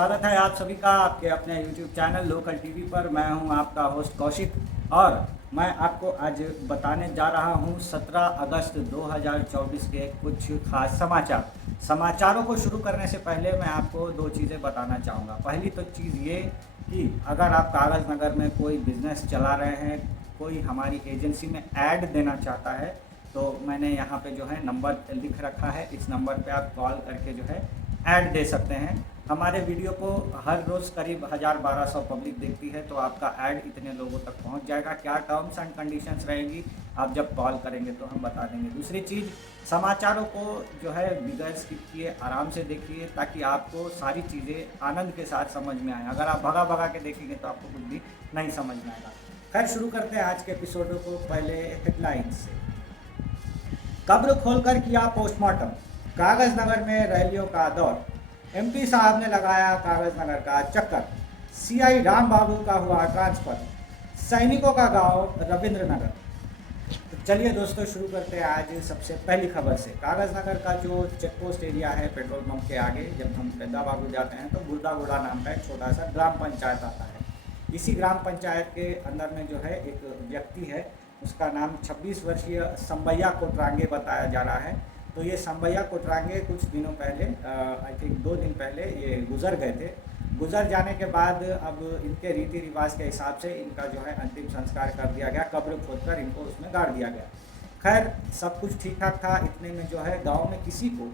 स्वागत है आप सभी का आपके अपने YouTube चैनल लोकल टीवी पर। मैं हूं आपका होस्ट कौशिक और मैं आपको आज बताने जा रहा हूं 17 अगस्त 2024 के कुछ खास समाचारों को शुरू करने से पहले मैं आपको दो चीज़ें बताना चाहूँगा। पहली तो चीज़ ये कि अगर आप कागज़ नगर में कोई बिज़नेस चला रहे हैं, कोई हमारी एजेंसी में ऐड देना चाहता है, तो मैंने यहाँ पे जो है नंबर लिख रखा है। इस नंबर पे आप कॉल करके जो है ऐड दे सकते हैं। हमारे वीडियो को हर रोज़ करीब 1000-1200 पब्लिक देखती है, तो आपका ऐड इतने लोगों तक पहुंच जाएगा। क्या टर्म्स एंड कंडीशंस रहेंगी आप जब कॉल करेंगे तो हम बता देंगे। दूसरी चीज़, समाचारों को जो है बगैर स्किप किए आराम से देखिए ताकि आपको सारी चीज़ें आनंद के साथ समझ में आए। अगर आप भगा भगा के देखेंगे तो आपको कुछ भी नहीं समझ में आएगा। खैर, शुरू करते हैं आज के एपिसोडों को। पहले हेडलाइंस से। कब्र खोलकर किया पोस्टमार्टम, कागज़ नगर में रैलियों का दौर। एमपी साहब ने लगाया कागज़ नगर का चक्कर। सीआई राम बाबू का हुआ ट्रांसफर। सैनिकों का गांव रविंद्र नगर। तो चलिए दोस्तों, शुरू करते हैं आज सबसे पहली खबर से। कागज़ नगर का जो चेक पोस्ट एरिया है पेट्रोल पंप के आगे, जब हम पेदा बाबू जाते हैं तो गुड़ा नाम का एक छोटा सा ग्राम पंचायत आता है। इसी ग्राम पंचायत के अंदर में जो है एक व्यक्ति है, उसका नाम 26 वर्षीय संबैया कोटरांगे बताया जा रहा है। तो ये संबैया कोटरांगे कुछ दिनों पहले, आई थिंक 2 दिन पहले ये गुज़र गए थे। गुज़र जाने के बाद अब इनके रीति रिवाज के हिसाब से इनका जो है अंतिम संस्कार कर दिया गया। कब्र खोदकर इनको उसमें गाड़ दिया गया। खैर, सब कुछ ठीक ठाक था। इतने में जो है गांव में किसी को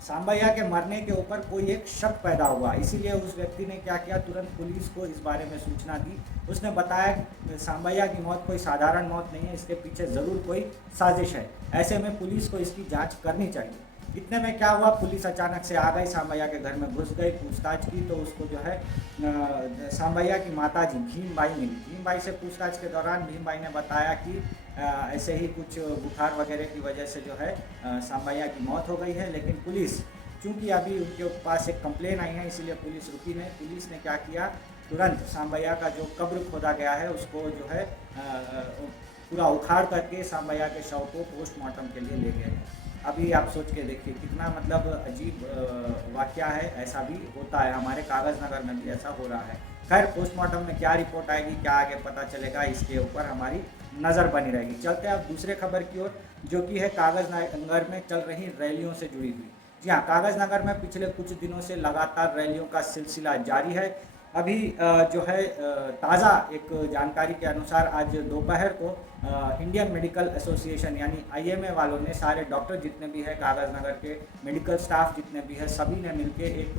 सांबैया के मरने के ऊपर कोई एक शक पैदा हुआ। इसीलिए उस व्यक्ति ने क्या किया, तुरंत पुलिस को इस बारे में सूचना दी। उसने बताया सांबैया की मौत कोई साधारण मौत नहीं है, इसके पीछे ज़रूर कोई साजिश है। ऐसे में पुलिस को इसकी जांच करनी चाहिए। इतने में क्या हुआ, पुलिस अचानक से आ गई, सांबैया के घर में घुस गई, पूछताछ की तो उसको जो है सांबैया की माताजी भीमबाई मिली। भीमबाई से पूछताछ के दौरान भीमबाई ने बताया कि ऐसे ही कुछ बुखार वगैरह की वजह से जो है सांबैया की मौत हो गई है। लेकिन पुलिस, चूँकि अभी उनके पास एक कंप्लेन आई है, इसीलिए पुलिस रुकी नहीं। पुलिस ने क्या किया, तुरंत सांबैया का जो कब्र खोदा गया है उसको जो है पूरा उखाड़ करके सांबैया के शव को पोस्टमार्टम के लिए ले गए। अभी आप सोच के देखिए कितना मतलब अजीब वाकया है। ऐसा भी होता है, हमारे कागज़ नगर में भी ऐसा हो रहा है। खैर, पोस्टमार्टम में क्या रिपोर्ट आएगी, क्या आगे पता चलेगा, इसके ऊपर हमारी नज़र बनी रहेगी। चलते हैं अब दूसरे खबर की ओर, जो कि है कागज़ नगर में चल रही रैलियों से जुड़ी हुई। जी हाँ, कागज़ नगर में पिछले कुछ दिनों से लगातार रैलियों का सिलसिला जारी है। अभी जो है ताज़ा एक जानकारी के अनुसार आज दोपहर को इंडियन मेडिकल एसोसिएशन यानी आईएमए वालों ने, सारे डॉक्टर जितने भी हैं कागज़ नगर के, मेडिकल स्टाफ जितने भी है, सभी ने मिलके एक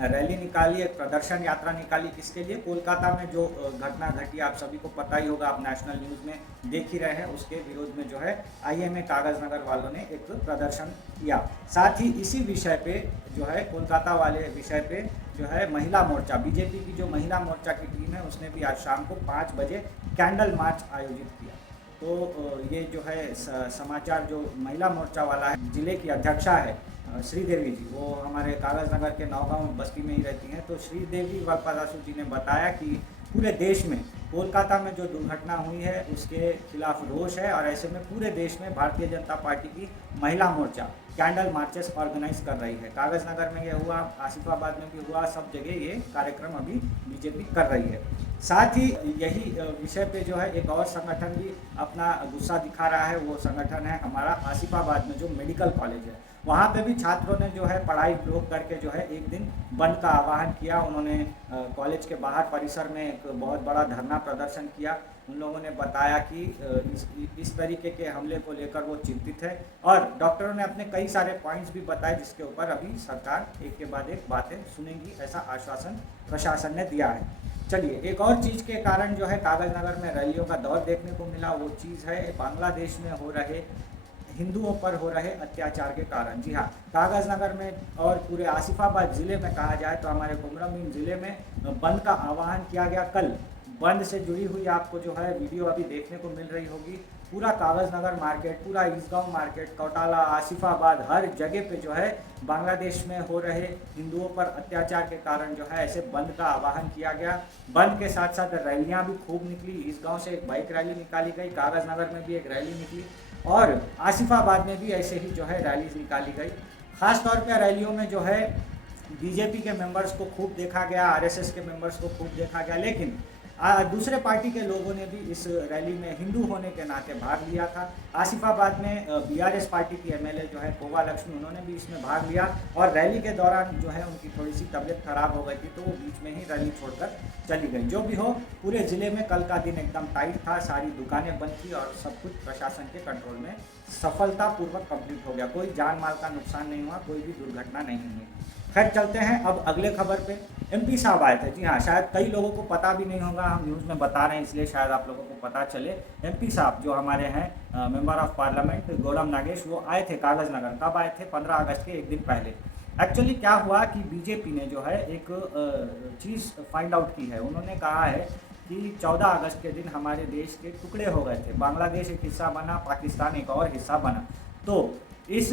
रैली निकाली, एक प्रदर्शन यात्रा निकाली। किसके लिए? कोलकाता में जो घटना घटी, आप सभी को पता ही होगा, आप नेशनल न्यूज़ में देख ही रहे हैं। उसके विरोध में जो है आईएमए कागज़ नगर वालों ने एक प्रदर्शन किया। साथ ही इसी विषय पे जो है, कोलकाता वाले विषय पे जो है महिला मोर्चा, बीजेपी की जो महिला मोर्चा की टीम है, उसने भी आज शाम को 5 बजे कैंडल मार्च आयोजित किया। तो ये जो है समाचार, जो महिला मोर्चा वाला है, जिले की अध्यक्षा है श्रीदेवी जी, वो हमारे कागज़ नगर के नौगांव बस्ती में ही रहती हैं। तो श्रीदेवी वरपदासु जी ने बताया कि पूरे देश में कोलकाता में जो दुर्घटना हुई है उसके खिलाफ रोष है, और ऐसे में पूरे देश में भारतीय जनता पार्टी की महिला मोर्चा कैंडल मार्चेस ऑर्गेनाइज कर रही है। कागज़ नगर में ये हुआ, आसिफाबाद में भी हुआ, सब जगह ये कार्यक्रम अभी बीजेपी कर रही है। साथ ही यही विषय पे जो है एक और संगठन भी अपना गुस्सा दिखा रहा है। वो संगठन है हमारा आसिफाबाद में जो मेडिकल कॉलेज है, वहाँ पे भी छात्रों ने जो है पढ़ाई रोक करके जो है एक दिन बंद का आह्वान किया। उन्होंने कॉलेज के बाहर परिसर में एक बहुत बड़ा धरना प्रदर्शन किया। उन लोगों ने बताया कि इस तरीके के हमले को लेकर वो चिंतित है, और डॉक्टरों ने अपने कई सारे पॉइंट्स भी बताए जिसके ऊपर अभी सरकार एक के बाद एक बातें सुनेगी, ऐसा आश्वासन प्रशासन ने दिया है। चलिए, एक और चीज़ के कारण जो है कागज़ नगर में रैलियों का दौर देखने को मिला। वो चीज़ है बांग्लादेश में हो रहे हिंदुओं पर हो रहे अत्याचार के कारण। जी हाँ, कागज़ नगर में और पूरे आसिफाबाद ज़िले में कहा जाए तो हमारे कुमरम ज़िले में बंद का आह्वान किया गया। कल बंद से जुड़ी हुई आपको जो है वीडियो अभी देखने को मिल रही होगी। पूरा कागज़ नगर मार्केट, पूरा ईसगांव मार्केट, कौटाला, आसिफाबाद, हर जगह पे जो है बांग्लादेश में हो रहे हिंदुओं पर अत्याचार के कारण जो है ऐसे बंद का आह्वान किया गया। बंद के साथ साथ रैलियाँ भी खूब निकली। ईसगांव से एक बाइक रैली निकाली गई, कागज़ नगर में भी एक रैली निकली, और आसिफाबाद में भी ऐसे ही जो है रैलीज निकाली गई। ख़ास तौर पर रैलियों में जो है बीजेपी के मेंबर्स को खूब देखा गया, आरएसएस के मेंबर्स को खूब देखा गया, लेकिन दूसरे पार्टी के लोगों ने भी इस रैली में हिंदू होने के नाते भाग लिया था। आसिफाबाद में बीआरएस पार्टी की एमएलए जो है कोवा लक्ष्मी, उन्होंने भी इसमें भाग लिया और रैली के दौरान जो है उनकी थोड़ी सी तबीयत खराब हो गई थी, तो वो बीच में ही रैली छोड़कर चली गई। जो भी हो, पूरे ज़िले में कल का दिन एकदम टाइट था, सारी दुकानें बंद थी और सब कुछ प्रशासन के कंट्रोल में सफलतापूर्वक कंप्लीट हो गया। कोई जान माल का नुकसान नहीं हुआ, कोई भी दुर्घटना नहीं हुई। खैर, चलते हैं अब अगले खबर पे। एमपी साहब आए थे। जी हाँ, शायद कई लोगों को पता भी नहीं होगा, हम न्यूज़ में बता रहे हैं इसलिए शायद आप लोगों को पता चले। एमपी साहब जो हमारे हैं मेंबर ऑफ पार्लियामेंट गोलम नागेश, वो आए थे कागज़ नगर। कब आए थे? 15 अगस्त के एक दिन पहले। एक्चुअली क्या हुआ कि बीजेपी ने जो है एक चीज़ फाइंड आउट की है। उन्होंने कहा है कि 14 अगस्त के दिन हमारे देश के टुकड़े हो गए थे, बांग्लादेश एक हिस्सा बना, पाकिस्तान एक और हिस्सा बना। तो इस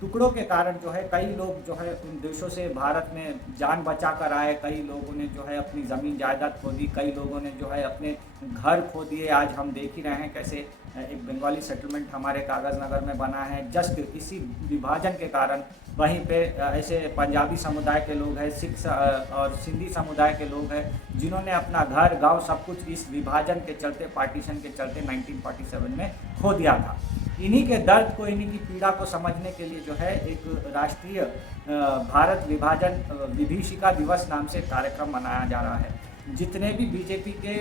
टुकड़ों के कारण जो है कई लोग जो है उन देशों से भारत में जान बचा कर आए, कई लोगों ने जो है अपनी ज़मीन जायदाद खो दी, कई लोगों ने जो है अपने घर खो दिए। आज हम देख ही रहे हैं कैसे एक बंगाली सेटलमेंट हमारे कागज़ नगर में बना है। जस्ट इसी विभाजन के कारण वहीं पे ऐसे पंजाबी समुदाय के लोग हैं, सिख और सिंधी समुदाय के लोग हैं, जिन्होंने अपना घर गांव सब कुछ इस विभाजन के चलते, पार्टीशन के चलते 1947 में खो दिया था। इन्हीं के दर्द को, इन्हीं की पीड़ा को समझने के लिए जो है एक राष्ट्रीय भारत विभाजन विभीषिका दिवस नाम से कार्यक्रम मनाया जा रहा है। जितने भी बीजेपी के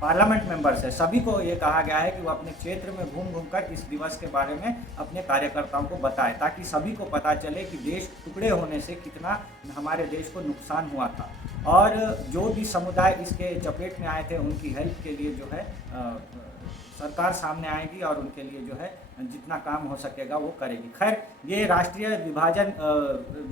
पार्लियामेंट मेंबर्स है, सभी को ये कहा गया है कि वो अपने क्षेत्र में घूम घूम कर इस दिवस के बारे में अपने कार्यकर्ताओं को बताएं, ताकि सभी को पता चले कि देश टुकड़े होने से कितना हमारे देश को नुकसान हुआ था। और जो भी समुदाय इसके चपेट में आए थे, उनकी हेल्प के लिए जो है सरकार सामने आएगी और उनके लिए जो है जितना काम हो सकेगा वो करेगी। खैर, ये राष्ट्रीय विभाजन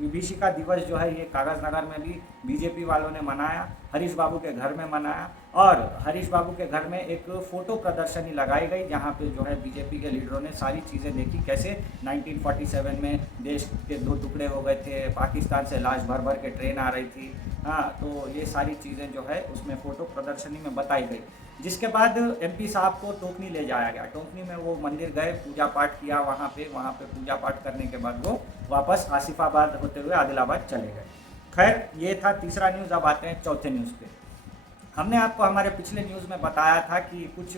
विभीषिका दिवस जो है ये कागज़ नगर में भी बीजेपी वालों ने मनाया, हरीश बाबू के घर में मनाया। और हरीश बाबू के घर में एक फ़ोटो प्रदर्शनी लगाई गई, जहाँ पे जो है बीजेपी के लीडरों ने सारी चीज़ें देखी, कैसे 1947 में देश के 2 टुकड़े हो गए थे, पाकिस्तान से लाश भर भर के ट्रेन आ रही थी। हाँ, तो ये सारी चीज़ें जो है उसमें फ़ोटो प्रदर्शनी में बताई गई। जिसके बाद एमपी साहब को टोकनी ले जाया गया। टोकनी में वो मंदिर गए, पूजा पाठ किया वहाँ पे पूजा पाठ करने के बाद वो वापस आसिफाबाद होते हुए आदिलाबाद चले गए। खैर, ये था तीसरा न्यूज़। अब आते हैं चौथे न्यूज़ पे। हमने आपको हमारे पिछले न्यूज़ में बताया था कि कुछ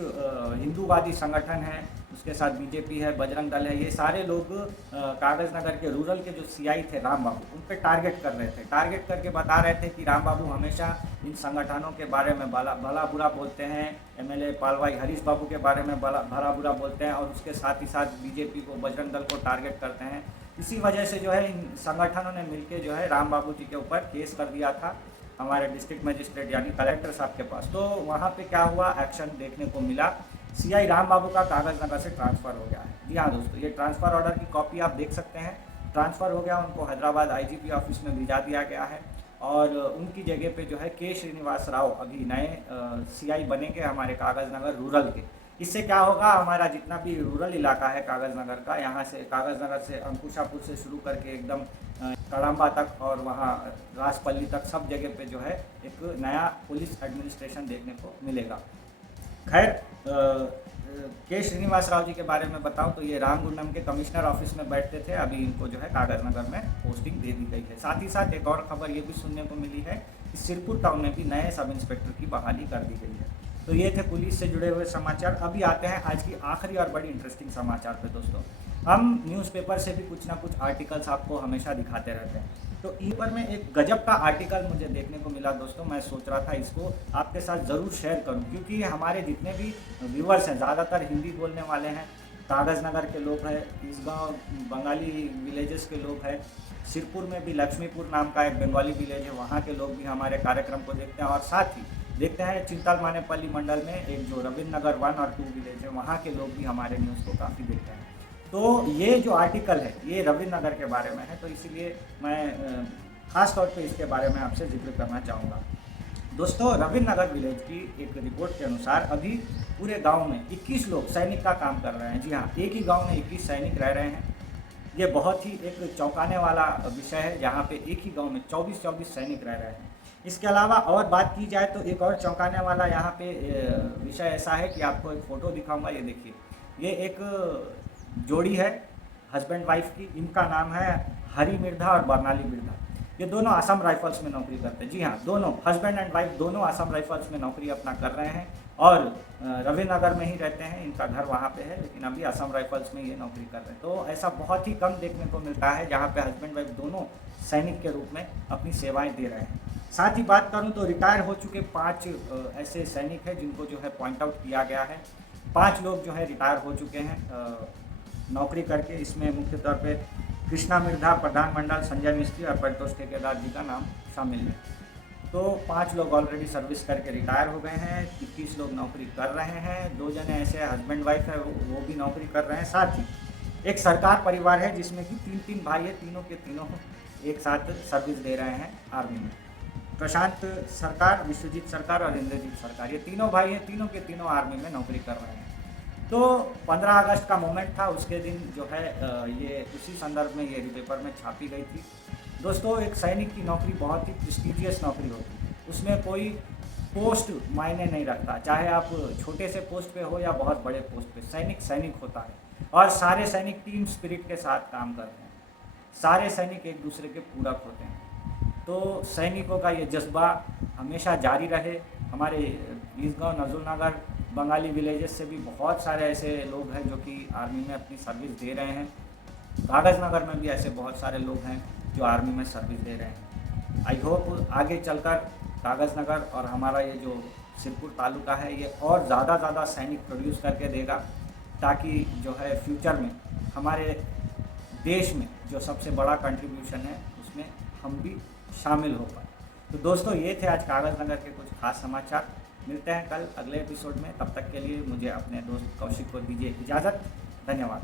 हिंदूवादी संगठन हैं, उसके साथ बीजेपी है, बजरंग दल है, ये सारे लोग कागज़ नगर के रूरल के जो सीआई थे राम बाबू, उन पे टारगेट कर रहे थे। टारगेट करके बता रहे थे कि राम बाबू हमेशा इन संगठनों के बारे में भला बुरा बोलते हैं, एमएलए पालवाई हरीश बाबू के बारे में भला बुरा बोलते हैं, और उसके साथ ही साथ बीजेपी को, बजरंग दल को टारगेट करते हैं। इसी वजह से जो है इन संगठनों ने मिलकर जो है राम बाबू जी के ऊपर केस कर दिया था हमारे डिस्ट्रिक्ट मजिस्ट्रेट यानी कलेक्टर साहब के पास। तो वहाँ पे क्या हुआ, एक्शन देखने को मिला। सीआई राम बाबू का कागज़ नगर से ट्रांसफ़र हो गया है। जी हाँ दोस्तों, ये ट्रांसफ़र ऑर्डर की कॉपी आप देख सकते हैं। ट्रांसफ़र हो गया, उनको हैदराबाद आईजीपी ऑफिस में भिजा दिया गया है और उनकी जगह पे जो है के श्रीनिवास राव अभी नए सीआई बनेंगे हमारे कागज़ नगर रूरल के। इससे क्या होगा, हमारा जितना भी रूरल इलाका है कागज़ नगर का, यहाँ से कागज़ नगर से अंकुशापुर से शुरू करके एकदम कड़ाम्बा तक और वहाँ रासपल्ली तक सब जगह पे जो है एक नया पुलिस एडमिनिस्ट्रेशन देखने को मिलेगा। खैर, के श्रीनिवास राव जी के बारे में बताऊं तो ये रामगुंडम के कमिश्नर ऑफिस में बैठते थे, अभी इनको जो है कागज़ नगर में पोस्टिंग दे दी गई है। साथ ही साथ एक और खबर ये भी सुनने को मिली है कि सिरपुर टाउन में भी नए सब इंस्पेक्टर की बहाली कर दी गई है। तो ये थे पुलिस से जुड़े हुए समाचार। अभी आते हैं आज की आखिरी और बड़ी इंटरेस्टिंग समाचार पे दोस्तों। हम न्यूज़पेपर से भी कुछ ना कुछ आर्टिकल्स आपको हमेशा दिखाते रहते हैं। तो ईपर में एक गजब का आर्टिकल मुझे देखने को मिला दोस्तों। मैं सोच रहा था इसको आपके साथ ज़रूर शेयर करूं, क्योंकि हमारे जितने भी व्यूअर्स हैं ज़्यादातर हिंदी बोलने वाले हैं, कागज़ नगर के लोग हैं, इसगांव बंगाली विलेजेस के लोग हैं, सिरपुर में भी लक्ष्मीपुर नाम का एक बंगाली विलेज है, वहाँ के लोग भी हमारे कार्यक्रम को देखते हैं। और साथ ही देखते हैं चिंताल मानेपल्ली मंडल में एक जो रविंद्र नगर 1 और 2 विलेज है, वहाँ के लोग भी हमारे न्यूज़ को काफ़ी देखते हैं। तो ये जो आर्टिकल है ये रविंद्र नगर के बारे में है, तो इसीलिए मैं ख़ास तौर पे इसके बारे में आपसे जिक्र करना चाहूँगा। दोस्तों, रविंद्र नगर विलेज की एक रिपोर्ट के अनुसार अभी पूरे गांव में 21 लोग सैनिक का काम कर रहे हैं। जी हाँ, एक ही गांव में 21 सैनिक रह रहे हैं। ये बहुत ही एक चौंकाने वाला विषय है, जहाँ पे एक ही गाँव में 24 सैनिक रह रहे हैं। इसके अलावा और बात की जाए तो एक और चौंकाने वाला यहाँ पे विषय ऐसा है कि आपको एक फ़ोटो दिखाऊंगा। ये देखिए, ये एक जोड़ी है हस्बैंड वाइफ की, इनका नाम है हरी मिर्धा और बर्नाली मिर्धा, ये दोनों असम राइफल्स में नौकरी करते हैं। जी हाँ, दोनों हस्बैंड एंड वाइफ दोनों असम राइफल्स में नौकरी अपना कर रहे हैं और रविनगर में ही रहते हैं, इनका घर वहाँ पे है, लेकिन अभी असम राइफल्स में ये नौकरी कर रहे हैं। तो ऐसा बहुत ही कम देखने को मिलता है जहाँ पे हस्बैंड वाइफ दोनों सैनिक के रूप में अपनी सेवाएं दे रहे हैं। साथ ही बात करूँ तो रिटायर हो चुके 5 ऐसे सैनिक हैं जिनको जो है पॉइंट आउट किया गया है। 5 लोग जो है रिटायर हो चुके हैं नौकरी करके। इसमें मुख्य तौर पे कृष्णा मिर्धा, प्रधान मंडल संजय मिस्त्री और परितोष ठेकेदार जी का नाम शामिल है। तो 5 लोग ऑलरेडी सर्विस करके रिटायर हो गए हैं, 21 लोग नौकरी कर रहे हैं, 2 जने ऐसे हस्बैंड वाइफ है वो भी नौकरी कर रहे हैं। साथ ही एक सरकार परिवार है जिसमें कि 3 भाई है, तीनों के तीनों एक साथ सर्विस दे रहे हैं आर्मी में। प्रशांत सरकार, विश्वजीत सरकार और इंद्रजीत सरकार, ये तीनों भाई हैं, तीनों के तीनों आर्मी में नौकरी कर रहे हैं। तो 15 अगस्त का मोमेंट था, उसके दिन जो है ये उसी संदर्भ में ये पेपर में छापी गई थी। दोस्तों, एक सैनिक की नौकरी बहुत ही प्रेस्टिजियस नौकरी होती है, उसमें कोई पोस्ट मायने नहीं रखता, चाहे आप छोटे से पोस्ट पे हो या बहुत बड़े पोस्ट पे, सैनिक सैनिक होता है। और सारे सैनिक टीम स्पिरिट के साथ काम करते हैं, सारे सैनिक एक दूसरे के पूरक होते हैं। तो सैनिकों का ये जज्बा हमेशा जारी रहे। हमारे ईसगांव, नजरुलनगर, बंगाली विलेजेस से भी बहुत सारे ऐसे लोग हैं जो कि आर्मी में अपनी सर्विस दे रहे हैं। कागज़ नगर में भी ऐसे बहुत सारे लोग हैं जो आर्मी में सर्विस दे रहे हैं। आई होप आगे चलकर कागज़ नगर और हमारा ये जो सिरपुर तालुका है ये और ज़्यादा सैनिक प्रोड्यूस करके देगा, ताकि जो है फ्यूचर में हमारे देश में जो सबसे बड़ा कंट्रीब्यूशन है उसमें हम भी शामिल हो पाए। तो दोस्तों, ये थे आज कागज़ नगर के कुछ खास समाचार। मिलते हैं कल अगले एपिसोड में, तब तक के लिए मुझे अपने दोस्त कौशिक को दीजिए इजाज़त। धन्यवाद।